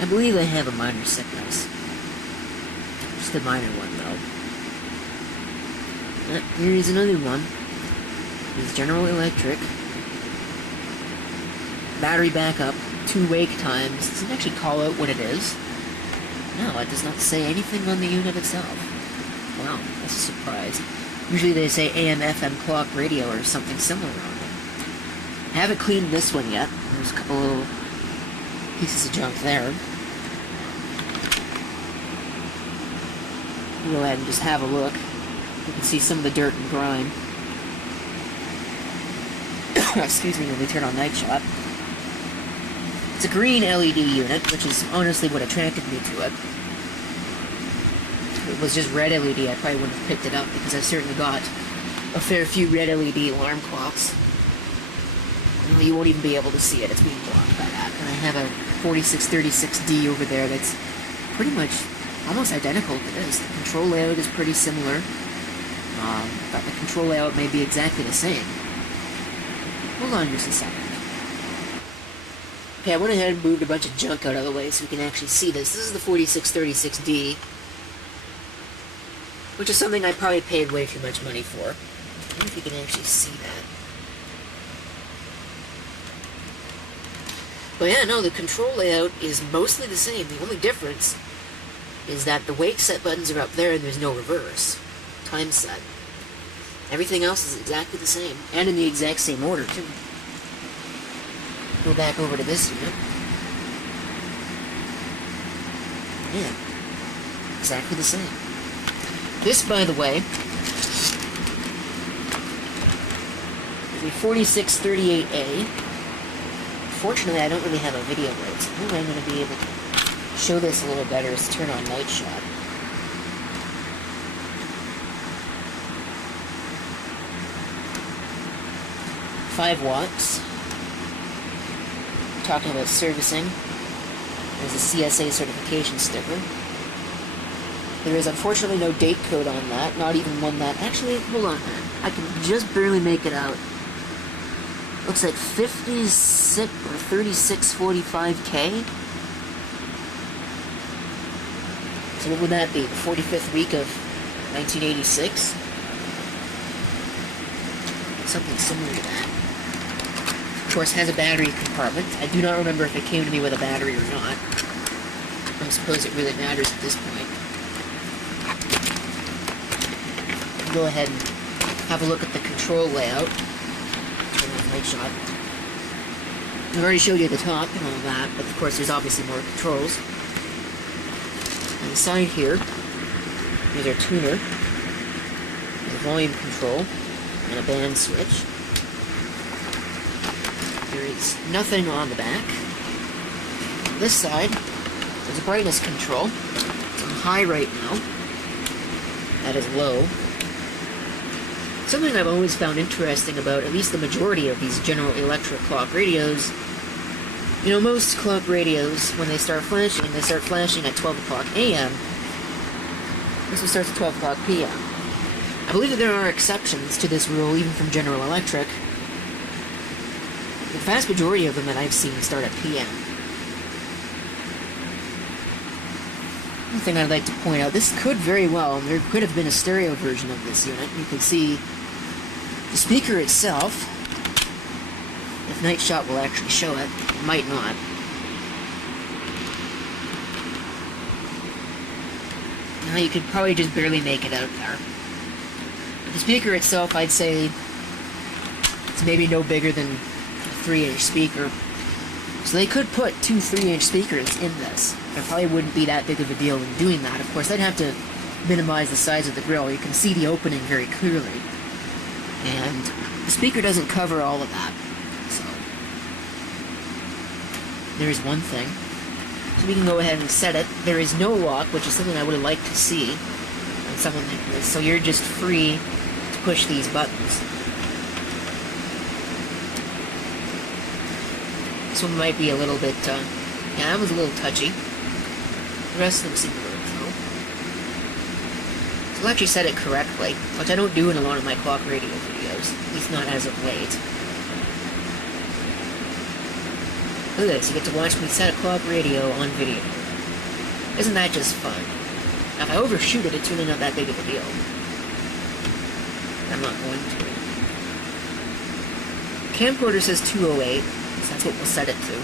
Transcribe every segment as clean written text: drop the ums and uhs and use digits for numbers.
I believe I have a minor sickness. Just a minor one, though. Here is another one. It's General Electric. Battery backup, 2 wake times. It doesn't actually call out what it is. No, it does not say anything on the unit itself. Wow, that's a surprise. Usually they say AM, FM clock radio or something similar on them. I haven't cleaned this one yet. There's a couple little pieces of junk there. We'll go ahead and just have a look. You can see some of the dirt and grime. Excuse me, when we turn on Night Shot. It's a green LED unit, which is honestly what attracted me to it. If it was just red LED, I probably wouldn't have picked it up, because I've certainly got a fair few red LED alarm clocks. Well, you won't even be able to see it, it's being blocked by that. And I have a 4636D over there that's pretty much almost identical to this. The control layout is pretty similar, but the control layout may be exactly the same. Hold on just a second. Okay, I went ahead and moved a bunch of junk out of the way so we can actually see this. This is the 4636D, which is something I probably paid way too much money for. I wonder if you can actually see that. But yeah, no, the control layout is mostly the same. The only difference is that the wake set buttons are up there and there's no reverse. Time set. Everything else is exactly the same, and in the exact same order, too. Go back over to this unit. Yeah, exactly the same. This, by the way, is a 4638A. Fortunately, I don't really have a video right, so maybe I'm going to be able to show this a little better is turn on Night Shot. $5 watts. Talking about servicing. There's a CSA certification sticker. There is unfortunately no date code on that, not even one that... Actually, hold on. I can just barely make it out. Looks like 56 or 3645K. So what would that be? The 45th week of 1986? Something similar to that. Of course, has a battery compartment. I do not remember if it came to me with a battery or not. I don't suppose it really matters at this point. Go ahead and have a look at the control layout. Turn on Night Shot. I've already showed you the top and all that, but of course there's obviously more controls. On the side here, there's our tuner, there's a volume control, and a band switch. There is nothing on the back. On this side, there's a brightness control. It's on high right now. That is low. Something I've always found interesting about at least the majority of these General Electric clock radios, you know, most clock radios, when they start flashing at 12 o'clock a.m. This one starts at 12 o'clock p.m. I believe that there are exceptions to this rule, even from General Electric. The vast majority of them that I've seen start at p.m. One thing I'd like to point out, this could very well, there could have been a stereo version of this unit. You can see the speaker itself, if Night Shot will actually show it, it might not. Now you could probably just barely make it out there. The speaker itself, I'd say, it's maybe no bigger than a 3-inch speaker. So they could put 2 3-inch speakers in this. There probably wouldn't be that big of a deal in doing that. Of course, they'd have to minimize the size of the grill. You can see the opening very clearly. And the speaker doesn't cover all of that. So there's one thing. So we can go ahead and set it. There is no lock, which is something I would have liked to see on something like this. So you're just free to push these buttons. This one might be a little bit, yeah, that was a little touchy. The rest of them seem to work though. So I'll actually set it correctly, which I don't do in a lot of my clock radio videos, at least not as of late. Look at this, you get to watch me set a co-op radio on video. Isn't that just fun? Now, if I overshoot it, it's really not that big of a deal. I'm not going to. Camcorder says 208, so that's what we'll set it to.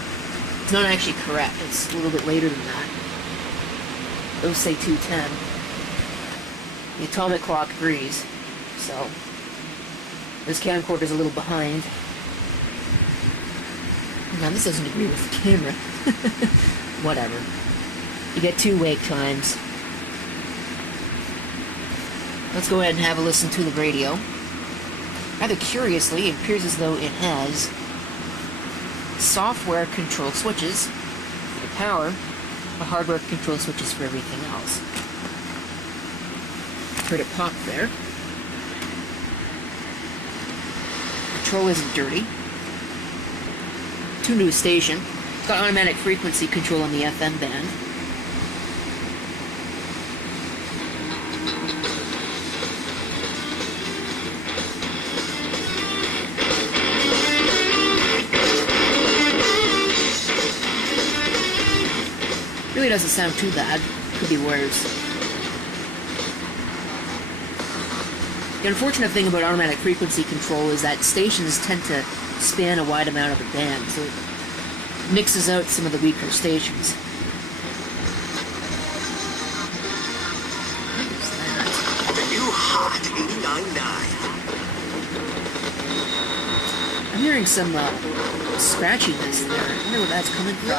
It's not actually correct, it's a little bit later than that. Those say 210. The atomic clock agrees, so this camcorder's a little behind. Now this doesn't agree with the camera. Whatever. You get 2 wake times. Let's go ahead and have a listen to the radio. Rather curiously, it appears as though it has software control switches for the power, but hardware control switches for everything else. Heard it pop there. Control isn't dirty. Tuned to a station. It's got automatic frequency control on the FM band. Really doesn't sound too bad. Could be worse. The unfortunate thing about automatic frequency control is that stations tend to span a wide amount of the band, so it mixes out some of the weaker stations. What is that? The new Hot 89.9. I'm hearing some scratchiness there. I wonder where that's coming from.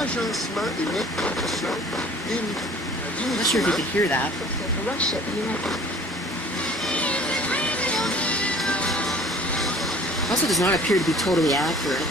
I'm not sure if you can hear that. Also does not appear to be totally accurate.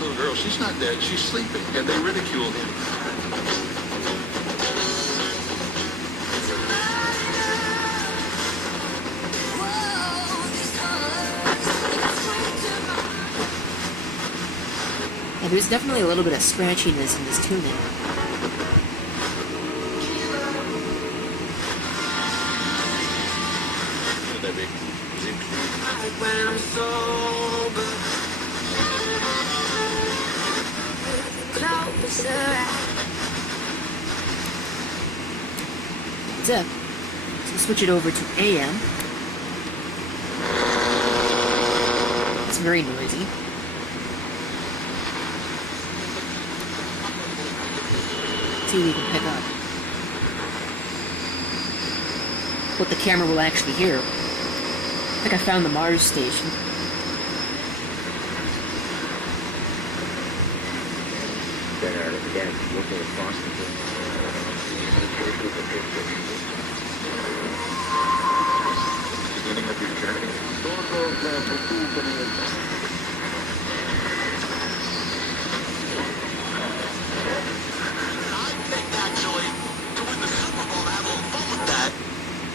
Little girl, she's not dead, she's sleeping, and they ridiculed him. Yeah, there's definitely a little bit of scratchiness in this tuning. That's it. So switch it over to AM. It's very noisy. See what we can pick up. What the camera will actually hear. I think I found the Mars station. Beginning of your journey.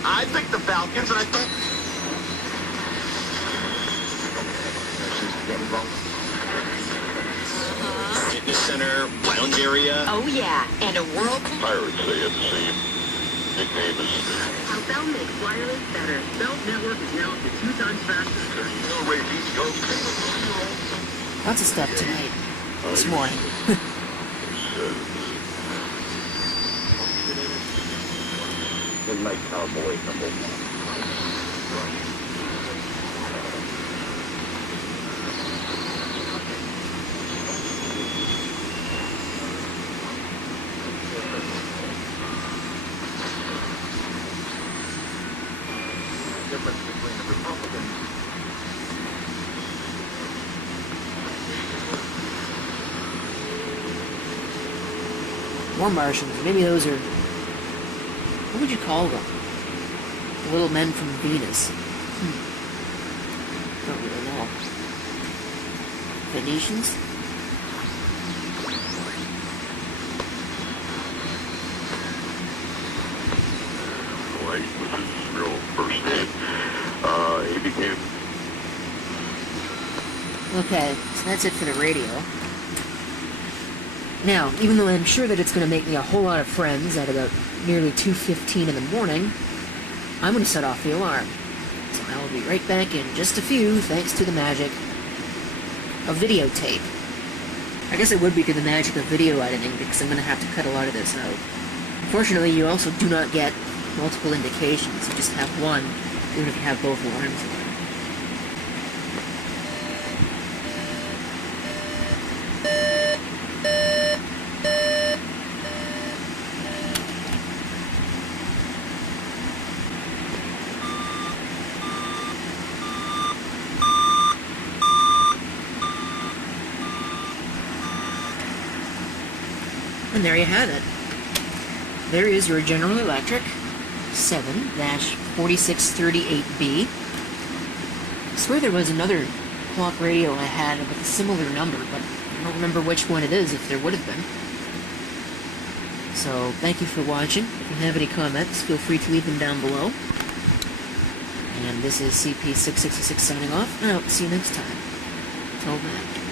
I picked the Falcons, and I thought... Fitness center, lounge area. Oh, yeah, and a world... Pirates, they have the same nickname as... How Bell makes wireless better. Bell's network is now up to 2 times faster. No way, these go. Lots of stuff tonight. This morning. Midnight Cowboy number 1. Difference between the Republicans. More Martians. Maybe those are... What would you call them? The little men from Venus. Don't really know. Venetians? White was his real first name. He became Okay, so that's it for the radio. Now, even though I'm sure that it's going to make me a whole lot of friends at about nearly 2:15 in the morning, I'm going to set off the alarm. So I will be right back in just a few, thanks to the magic of videotape. I guess it would be to the magic of video editing, because I'm going to have to cut a lot of this out. Unfortunately, you also do not get multiple indications. You just have one, even if you have both alarms on. And there you have it. There is your General Electric 7-4638B. I swear there was another clock radio I had with a similar number, but I don't remember which one it is, if there would have been. So, thank you for watching. If you have any comments, feel free to leave them down below. And this is CP666 signing off, and I'll see you next time. Till then.